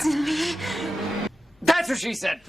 It's me. That's what she said.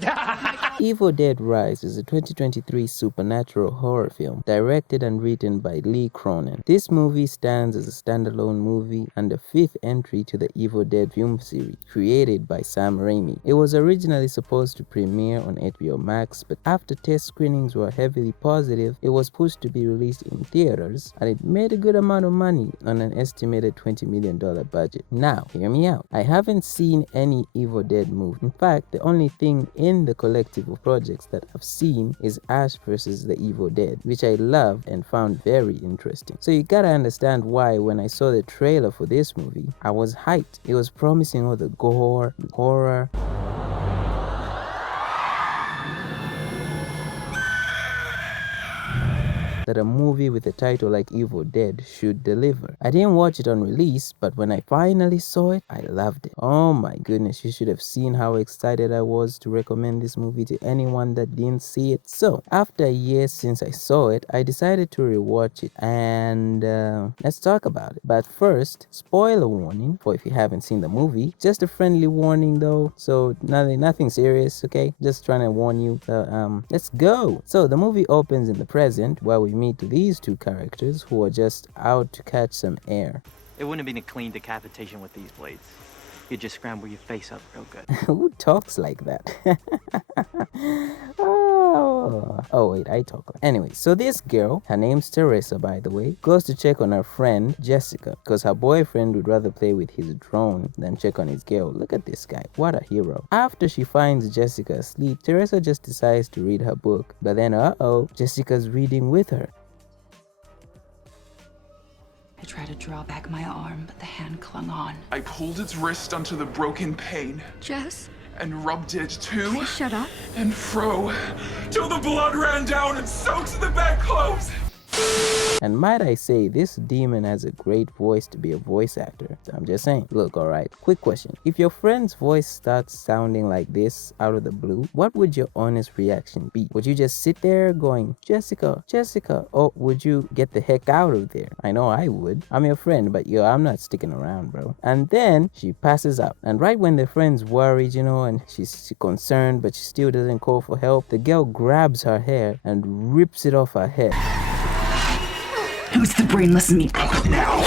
Evil Dead Rise is a 2023 supernatural horror film directed and written by Lee Cronin. This movie stands as a standalone movie and the fifth entry to the Evil Dead film series, created by Sam Raimi. It was originally supposed to premiere on HBO Max, but after test screenings were heavily positive, it was pushed to be released in theaters, and it made a good amount of money on an estimated $20 million budget. Now, hear me out. I haven't seen any Evil Dead movie. In fact, the only thing in the collective of projects that I've seen is Ash vs. the Evil Dead, which I loved and found very interesting. So you gotta understand why when I saw the trailer for this movie, I was hyped. It was promising all the gore, horror, that a movie with a title like Evil Dead should deliver. I didn't watch it on release, but when I finally saw it, I loved it. Oh my goodness, you should have seen how excited I was to recommend this movie to anyone that didn't see it. So, after a year since I saw it, I decided to rewatch it, and let's talk about it. But first, spoiler warning for if you haven't seen the movie. Just a friendly warning though, so nothing serious, okay? Just trying to warn you. Let's go. So the movie opens in the present, where we meet these two characters who are just out to catch some air. It wouldn't have been a clean decapitation with these blades. You'd just scramble your face up real good. Who talks like that? Oh wait, I talk like. Anyway, so this girl, her name's Teresa by the way, goes to check on her friend Jessica because her boyfriend would rather play with his drone than check on his girl. Look at this guy, what a hero. After she finds Jessica asleep, Teresa just decides to read her book, but then Jessica's reading with her. I tried to draw back my arm, but the hand clung on. I pulled its wrist onto the broken pane Jess? and rubbed it to Please shut up. and fro till the blood ran down and soaked the bedclothes. And might I say, this demon has a great voice to be a voice actor. So I'm just saying. Look, alright, quick question. If your friend's voice starts sounding like this out of the blue, what would your honest reaction be? Would you just sit there going, Jessica, Jessica? Or would you get the heck out of there? I know I would. I'm your friend, but I'm not sticking around, bro. And then she passes out. And right when the friend's worried, and she's concerned, but she still doesn't call for help, the girl grabs her hair and rips it off her head. Who's the brainless meat now?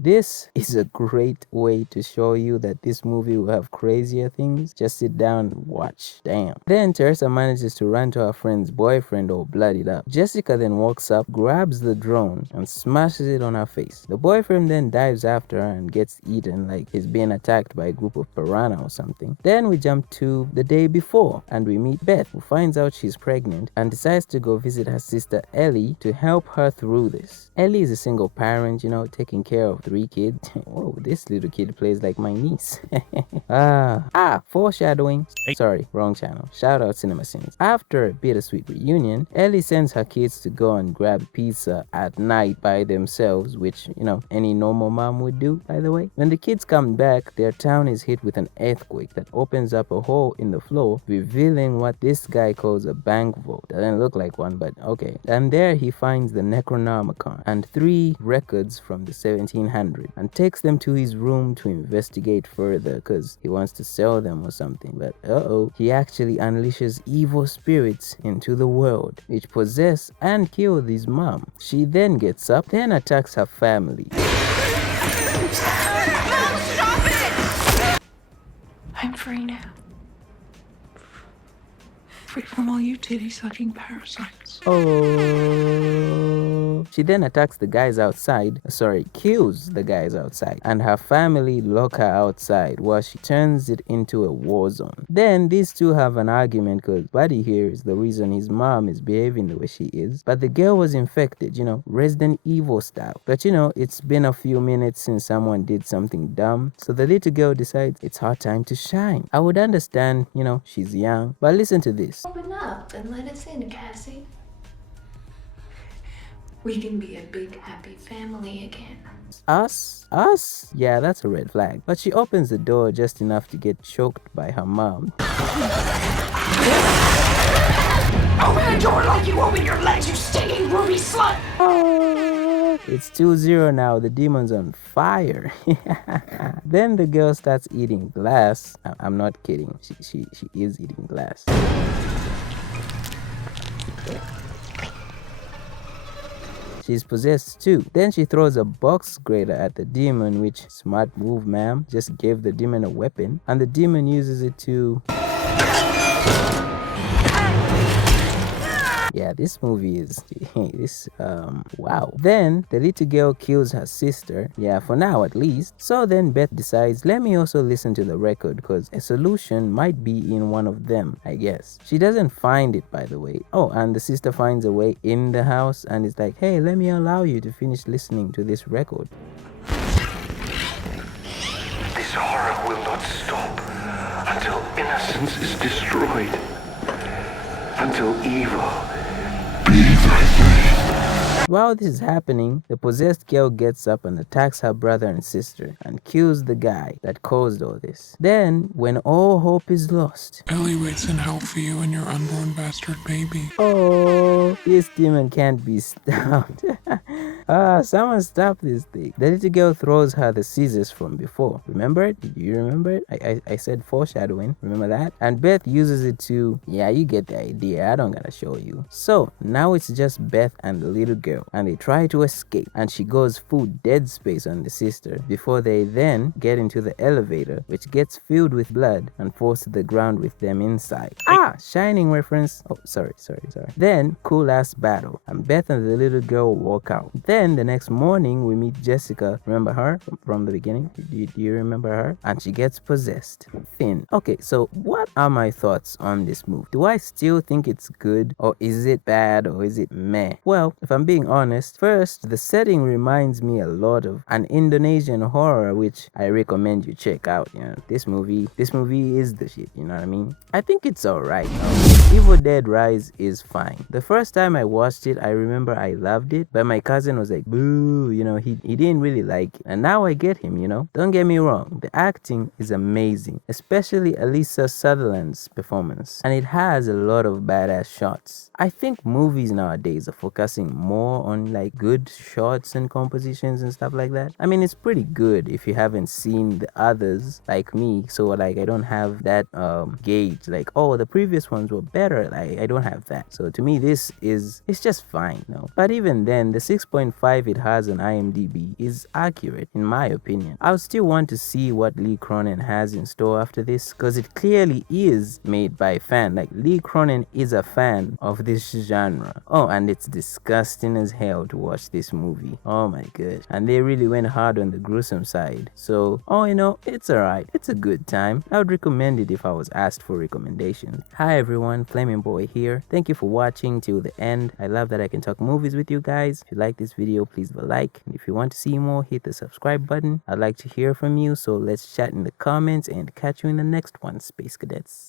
This is a great way to show you that this movie will have crazier things. Just sit down and watch. Damn. Then Teresa manages to run to her friend's boyfriend all bloodied up. Jessica then walks up, grabs the drone, and smashes it on her face. The boyfriend then dives after her and gets eaten like he's being attacked by a group of piranha or something. Then we jump to the day before and we meet Beth, who finds out she's pregnant and decides to go visit her sister Ellie to help her through this. Ellie is a single parent, taking care of 3 kids. Whoa, this little kid plays like my niece. Foreshadowing. Sorry, wrong channel. Shout out Cinema Sins. After a bittersweet reunion, Ellie sends her kids to go and grab pizza at night by themselves, which, any normal mom would do, by the way. When the kids come back, their town is hit with an earthquake that opens up a hole in the floor, revealing what this guy calls a bank vault. Doesn't look like one, but okay. And there he finds the Necronomicon and 3 records from the 1700s and takes them to his room to investigate further because he wants to sell them or something. But he actually unleashes evil spirits into the world which possess and kill his mom. She then gets up, then attacks her family. Mom, stop it! I'm free now. Free from all you titty-sucking parasites. She then attacks the guys outside, kills the guys outside, and her family lock her outside while she turns it into a war zone. Then these two have an argument because Buddy here is the reason his mom is behaving the way she is, but the girl was infected, Resident Evil style. But it's been a few minutes since someone did something dumb, so the little girl decides it's her time to shine. I would understand, she's young, but listen to this. Open up and let us in, Cassie. We can be a big, happy family again. Us? Yeah, that's a red flag. But she opens the door just enough to get choked by her mom. Open the door like you open your legs, you stinking groovy slut! What? It's 2-0 now. The demon's on fire. Then the girl starts eating glass. I'm not kidding. She is eating glass. She's possessed too. Then she throws a box grater at the demon, which, smart move ma'am, just gave the demon a weapon, and the demon uses it to... Yeah, this movie is wow. Then the little girl kills her sister. Yeah, for now at least. So then Beth decides, let me also listen to the record because a solution might be in one of them, I guess. She doesn't find it, by the way. Oh, and the sister finds a way in the house and is like, hey, let me allow you to finish listening to this record. This horror will not stop until innocence is destroyed. Until evil. While this is happening, the possessed girl gets up and attacks her brother and sister and kills the guy that caused all this. Then, when all hope is lost... Ellie waits in hell for you and your unborn bastard baby. Oh, this demon can't be stopped. Someone stop this thing. The little girl throws her the scissors from before. Remember it? Did you remember it? I said foreshadowing. Remember that? And Beth uses it to... Yeah, you get the idea. I don't gotta show you. So, now it's just Beth and the little girl. And they try to escape, and she goes full dead space on the sister before they then get into the elevator, which gets filled with blood and falls to the ground with them inside. Shining reference. Oh, sorry. Then cool ass battle, and Beth and the little girl walk out. Then the next morning we meet Jessica. Remember her from the beginning? Do you remember her? And she gets possessed. Finn. Okay, so what are my thoughts on this movie? Do I still think it's good, or is it bad, or is it meh? Well, if I'm being honest, first, the setting reminds me a lot of an Indonesian horror, which I recommend you check out. You know, this movie is the shit, you know what I mean? I think it's alright. Evil Dead Rise is fine. The first time I watched it, I remember I loved it, but my cousin was like, boo, you know, he didn't really like it. And now I get him, you know? Don't get me wrong, the acting is amazing, especially Alyssa Sutherland's performance. And it has a lot of badass shots. I think movies nowadays are focusing more on like good shots and compositions and stuff like that. I mean, it's pretty good if you haven't seen the others like me, so like I don't have that gauge like, oh, the previous ones were better. Like I don't have that. So to me, it's just fine, you know. But even then, the 6.5 it has on IMDb is accurate in my opinion. I would still want to see what Lee Cronin has in store after this, because it clearly is made by a fan. Like Lee Cronin is a fan of this genre. Oh, and it's disgusting as hell to watch this movie. Oh my god. And they really went hard on the gruesome side. So, oh, you know, it's alright. It's a good time. I would recommend it if I was asked for recommendations. Hi everyone, Flaming Boy here. Thank you for watching till the end. I love that I can talk movies with you guys. If you like this video, please leave a like. And if you want to see more, hit the subscribe button. I'd like to hear from you, so let's chat in the comments and catch you in the next one, Space Cadets.